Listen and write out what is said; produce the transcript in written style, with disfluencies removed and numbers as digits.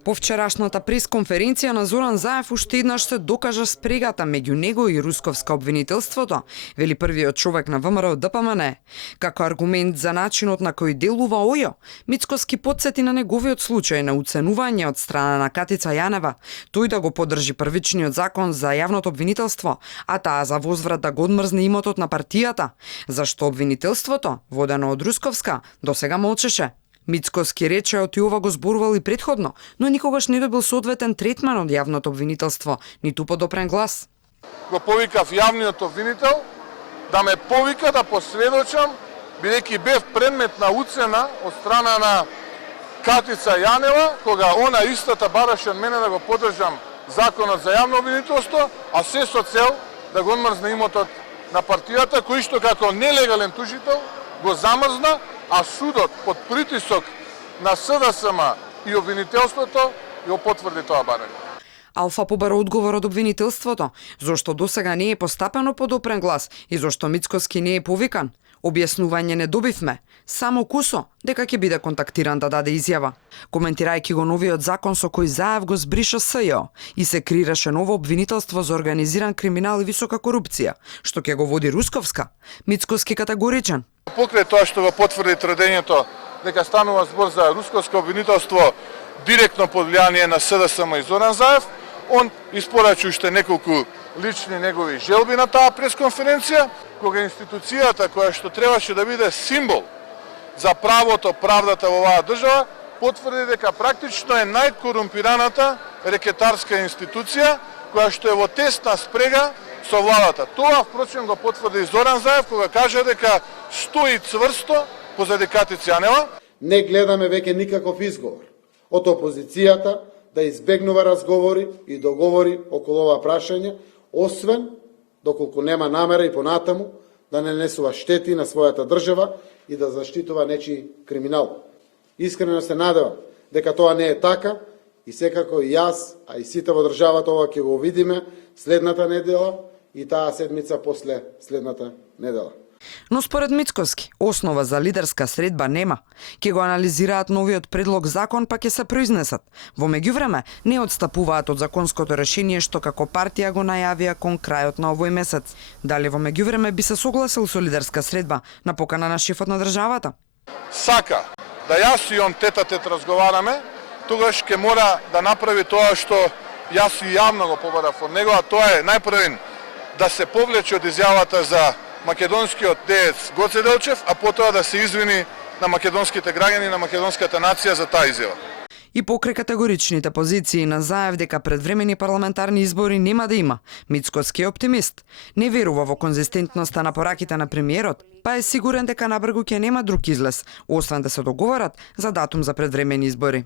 По вчерашната пресконференција на Зоран Заев уште еднаш се докажа спрегата меѓу него и русковска обвинителството, вели првиот човек на ВМРО ДПМН. Како аргумент за начинот на кој делува ОЈО, Мицкоски потсети на неговиот случај на уценување од страна на Катица Јанева, тој да го поддржи првичниот закон за јавното обвинителство, а таа за возврат да го одмрзне имотот на партијата, зашто обвинителството, водено од Русковска, досега молчеше. Мицкоски рече оти ова го зборувал и претходно, но никогаш не добил соодветен третман од јавното обвинителство, ниту подопрен глас. Го повикав јавниот обвинител да ме повика да посведочам, бидејќи бев предмет на уцена од страна на Катица Јанева, кога она истата бараше од мене да го поддржам законот за јавно обвинителство, а се со цел да го одмрзне имотот на партијата, кој што како нелегален тужител го замрзна, а судот под притисок на СДСМ и обвинителството го потврди тоа барање. Алфа побара одговор од обвинителството, зошто досега не е постапено подопрен глас и зошто Мицкоски не е повикан. Објаснување не добивме, само Кусо дека ќе биде контактиран да даде изјава. Коментирајќи го новиот закон со кој Заев го збриша СЈО и се креираше ново обвинителство за организиран криминал и висока корупција, што ќе го води Русковска, Мицкоски категоричен. Покрај тоа што го потврди тврдењето дека станува збор за русковско обвинителство директно под влијание на СДСМ и Зоран Заев, он испорачи уште неколку лични негови желби на таа пресконференција, кога институцијата која што требаше да биде символ за правото, правдата во оваа држава, потврди дека практично е најкорумпираната рекетарска институција која што е во тесна спрега со владата. Тоа, впрочем, го потврди Зоран Заев, кога каже дека стои цврсто позади Катица Јанева. Не гледаме веќе никаков изговор од опозицијата да избегнува разговори и договори околу ова прашање, освен доколку нема намера и понатаму да не нанесува штети на својата држава и да заштитува нечи криминал. Искрено се надевам дека тоа не е така и секако и јас, а и сите во државата ова ќе го видиме следната недела и таа седмица после следната недела. Но според Мицкоски, основа за лидерска средба нема. Ке го анализираат новиот предлог закон, па ќе се произнесат. Во меѓувреме, не одстапуваат од законското решение што како партија го најавија кон крајот на овој месец. Дали во меѓувреме би се согласил со лидерска средба на покана на шефот на државата? Сака да јас и он тет-а-тет разговараме, тогаш ќе мора да направи тоа што јас и јавно го побарав од него, а тоа е најпрвен да се повлече од изјавата за македонскиот деец Гоце Делчев, а потоа да се извини на македонските граѓани, на македонската нација за таа изјава. И покрај категоричните позиции на Заев дека предвремени парламентарни избори нема да има, Мицкоски е оптимист. Не верува во конзистентноста на пораките на премиерот, па е сигурен дека набргу ќе нема друг излез, освен да се договорат за датум за предвремени избори.